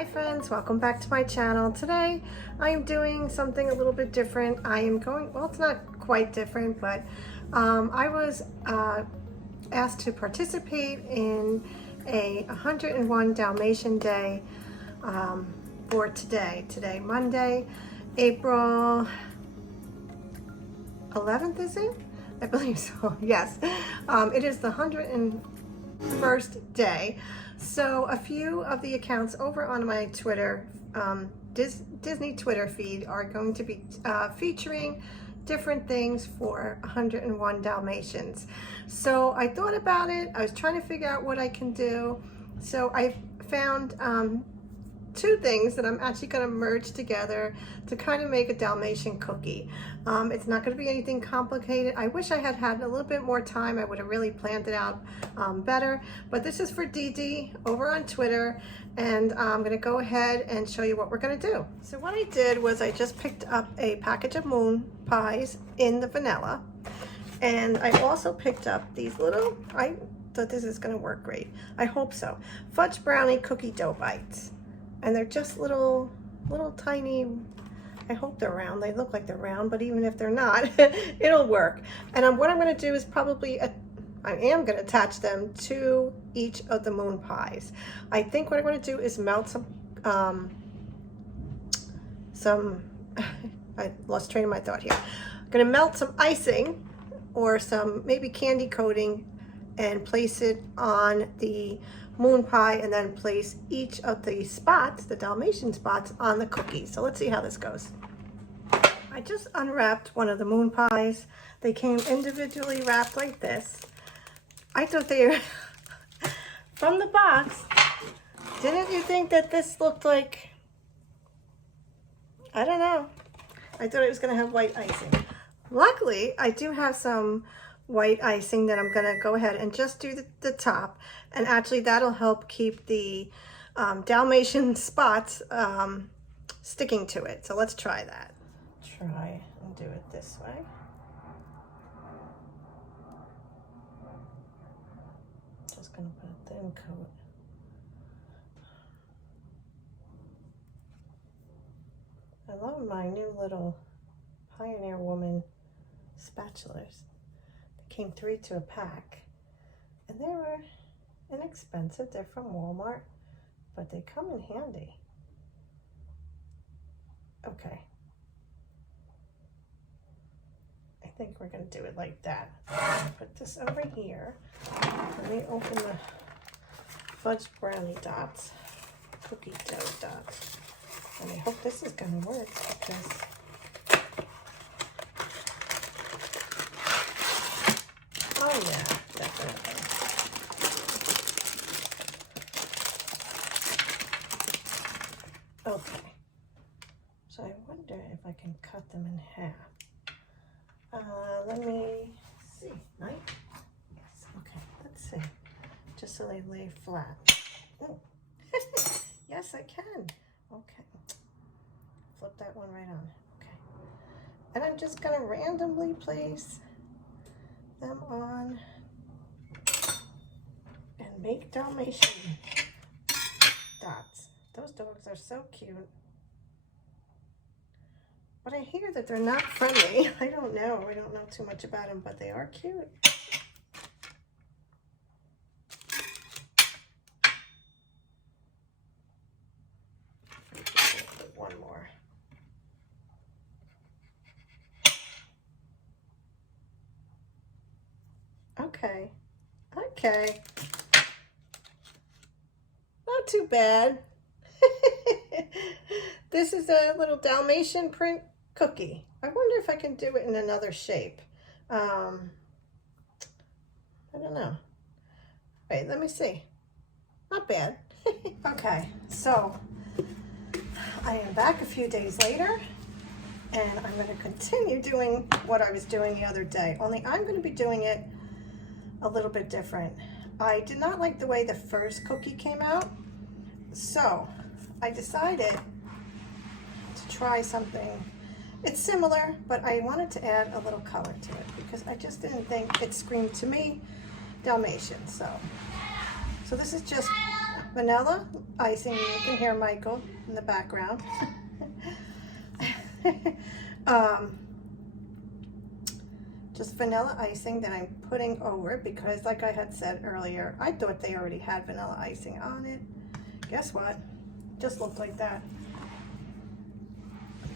Hi friends, welcome back to my channel. Today I am doing something a little bit different. I am going, well, it's not quite different, but I was asked to participate in a 101 Dalmatian Day for today, Monday, April 11th, is it? I believe so, yes. It is the 101st day. So a few of the accounts over on my Twitter, Disney Twitter feed are going to be featuring different things for 101 Dalmatians. So I thought about it. I was trying to figure out what I can do. So I found two things that I'm actually going to merge together to kind of make a Dalmatian cookie. It's not going to be anything complicated. I wish I had had a little bit more time. I would have really planned it out better. But this is for Dee over on Twitter, and I'm going to go ahead and show you what we're going to do. So what I did was I just picked up a package of moon pies in the vanilla, and I also picked up these little, I thought this is going to work great. I hope so. Fudge brownie cookie dough bites. And they're just little tiny, I hope they're round. They look like they're round, but even if they're not, it'll work. And what I'm gonna do is I am gonna attach them to each of the moon pies. I think what I'm gonna do is melt some, I lost train of my thought here. I'm gonna melt some icing or some maybe candy coating and place it on the moon pie, and then place each of the spots, the Dalmatian spots, on the cookies. So let's see how this goes. I just unwrapped one of the moon pies. They came individually wrapped like this. I thought they were, from the box, didn't you think that this looked like, I don't know. I thought it was gonna have white icing. Luckily, I do have some white icing that I'm gonna go ahead and just do the top, and actually that'll help keep the Dalmatian spots sticking to it. So let's try that. Try and do it this way. Just gonna put a thin coat. I love my new little Pioneer Woman spatulas. Came 3 to a pack, and they were inexpensive. They're from Walmart, but they come in handy. Okay, I think we're gonna do it like that. Put this over here. Let me open the fudge brownie dots, cookie dough dots, and I hope this is gonna work, because oh yeah, definitely. Okay, so I wonder if I can cut them in half. Let me see, right? Yes, okay, let's see. Just so they lay flat. Oh. Yes, I can. Okay, flip that one right on, okay. And I'm just gonna randomly place them on and make Dalmatian dots. Those dogs are so cute, but I hear that they're not friendly. I don't know too much about them, but they are cute. Put one more. Okay, not too bad. This is a little Dalmatian print cookie. I wonder if I can do it in another shape. I don't know. Wait, let me see. Not bad. Okay, so I am back a few days later, and I'm going to continue doing what I was doing the other day, only I'm going to be doing it a little bit different. I did not like the way the first cookie came out, so I decided to try something. It's similar, but I wanted to add a little color to it because I just didn't think it screamed to me Dalmatian. So this is just vanilla icing. You can hear Michael in the background. Just vanilla icing that I'm putting over because, like I had said earlier, I thought they already had vanilla icing on it. Guess what? Just looked like that.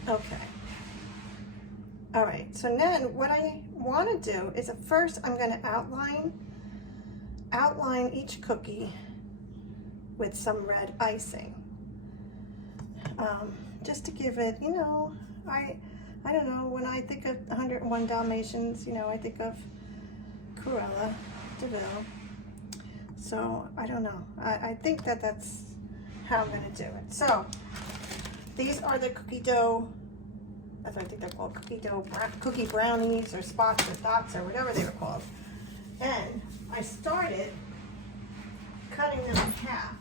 Okay. All right, so then what I want to do is at first I'm going to outline each cookie with some red icing. Just to give it, you know, I don't know, when I think of 101 Dalmatians, you know, I think of Cruella de Vil. So I don't know. I think that's how I'm going to do it. So these are the cookie dough, as I think they're called, cookie brownies or spots or dots or whatever they were called. And I started cutting them in half.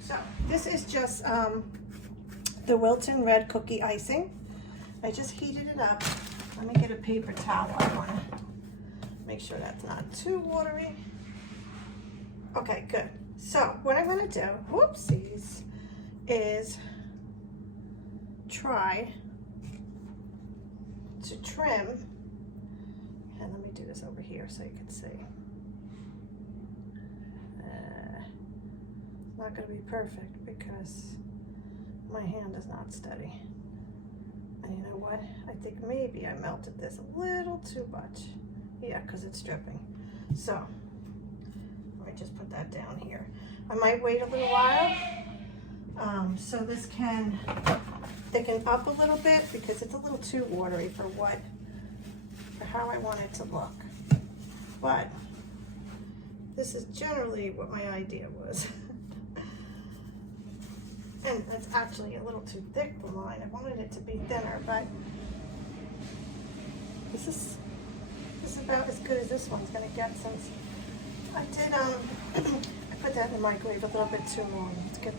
So this is just the Wilton red cookie icing. I just heated it up. Let me get a paper towel. I want to make sure that's not too watery. Okay, good. So what I'm going to do, whoopsies, is try to trim, and let me do this over here so you can see. It's not going to be perfect because my hand is not steady. And you know what? I think maybe I melted this a little too much. Yeah, because it's dripping. So let me just put that down here. I might wait a little while. So this can thicken up a little bit because it's a little too watery for how I want it to look. But this is generally what my idea was. And it's actually a little too thick for mine. I wanted it to be thinner, but this is about as good as this one's gonna get since I did I put that in the microwave a little bit too long. Let's get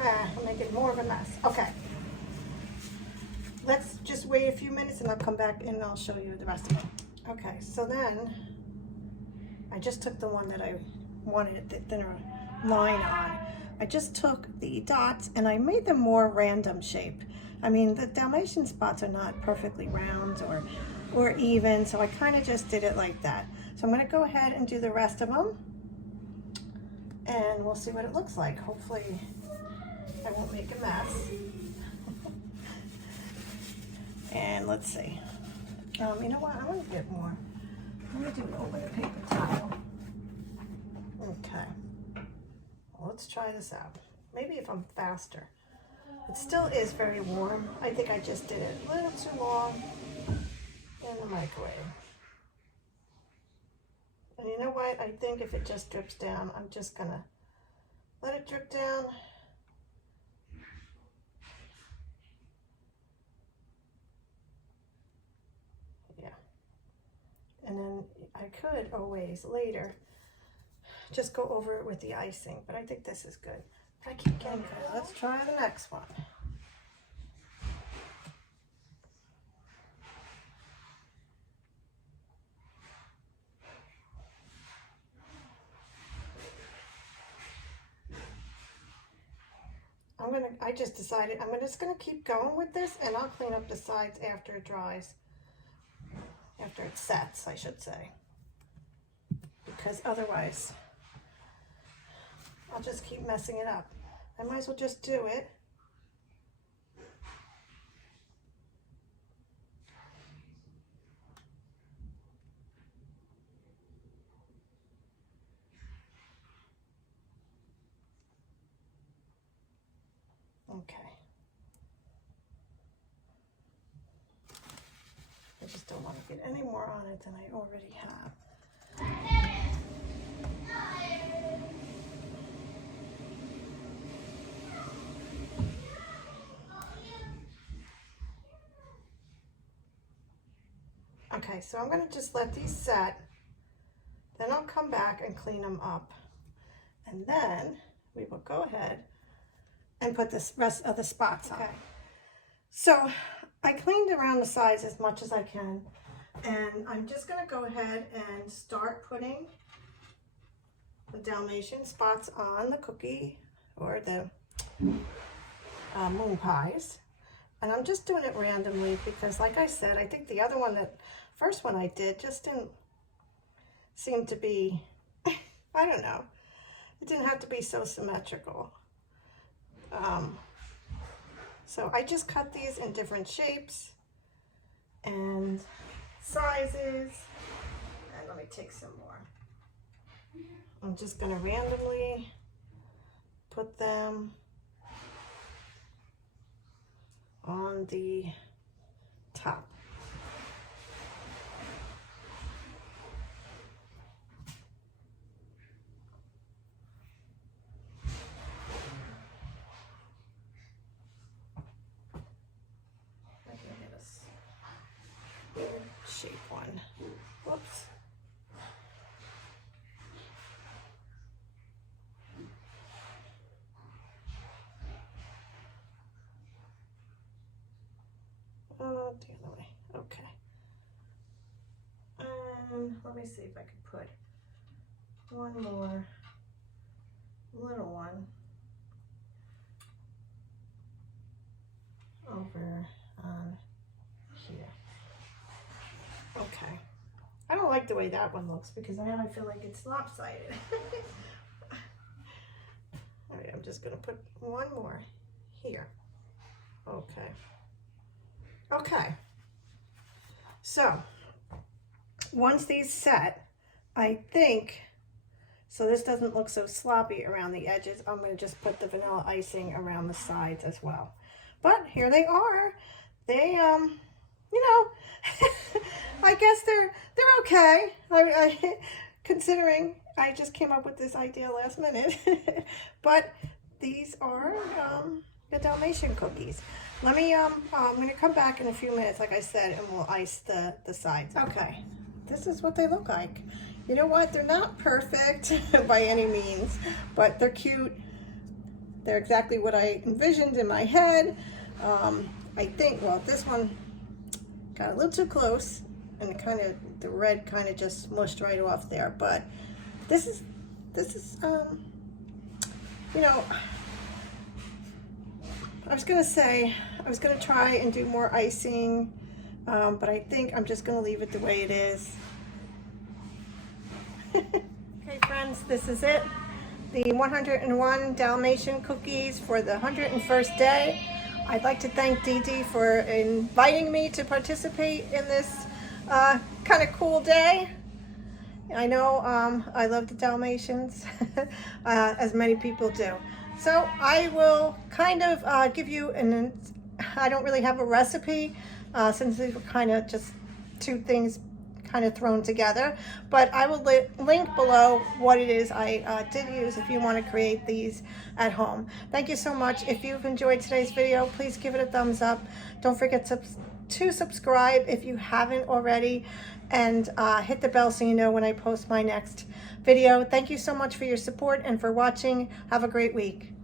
I'll make it more of a mess. Okay. Let's just wait a few minutes and I'll come back and I'll show you the rest of it. Okay, so then I just took the one that I wanted the thinner line on. I just took the dots and I made them more random shape. I mean, the Dalmatian spots are not perfectly round or even, so I kind of just did it like that. So I'm going to go ahead and do the rest of them and we'll see what it looks like. Hopefully I won't make a mess. And let's see. You know what? I want to get more. I'm going to do it over the paper towel. Okay. Well, let's try this out. Maybe if I'm faster. It still is very warm. I think I just did it a little too long in the microwave. And you know what? I think if it just drips down, I'm just going to let it drip down. Yeah. And then I could always later just go over it with the icing, but I think this is good. I keep getting good. Let's try the next one. I just decided I'm just gonna keep going with this and I'll clean up the sides after it dries. After it sets, I should say. Because otherwise, I'll just keep messing it up. I might as well just do it. Okay. I just don't want to get any more on it than I already have. Okay, so I'm going to just let these set. Then I'll come back and clean them up. And then we will go ahead and put the rest of the spots on. Okay. So I cleaned around the sides as much as I can. And I'm just going to go ahead and start putting the Dalmatian spots on the cookie or the moon pies. And I'm just doing it randomly because, like I said, I think the other one, first one I did, just didn't seem to be, I don't know, it didn't have to be so symmetrical. So I just cut these in different shapes and sizes. And let me take some more. I'm just going to randomly put them on the top. I can get a weird shape one. Whoops. Oh, the other way. Okay. Let me see if I can put one more little one over on here. Okay. I don't like the way that one looks because now I feel like it's lopsided. All right, I'm just going to put one more here. Okay. Okay, so once these set, I think, so this doesn't look so sloppy around the edges, I'm going to just put the vanilla icing around the sides as well. But here they are. They, you know, I guess they're okay. Considering I just came up with this idea last minute. But these are the Dalmatian cookies. Let me, I'm going to come back in a few minutes, like I said, and we'll ice the sides. Okay, this is what they look like. You know what? They're not perfect by any means, but they're cute. They're exactly what I envisioned in my head. I think, well, this one got a little too close, and kind of, the red kind of just smushed right off there, but this is, you know, I was going to say, I was going to try and do more icing, but I think I'm just going to leave it the way it is. Okay, friends, this is it. The 101 Dalmatian cookies for the 101st day. I'd like to thank Dee Dee for inviting me to participate in this kind of cool day. I know I love the Dalmatians, as many people do. So I will kind of give you I don't really have a recipe since these were kind of just two things kind of thrown together, but I will link below what it is I did use if you want to create these at home. Thank you so much. If you've enjoyed today's video, please give it a thumbs up. Don't forget to subscribe if you haven't already, and hit the bell so you know when I post my next video. Thank you so much for your support and for watching. Have a great week.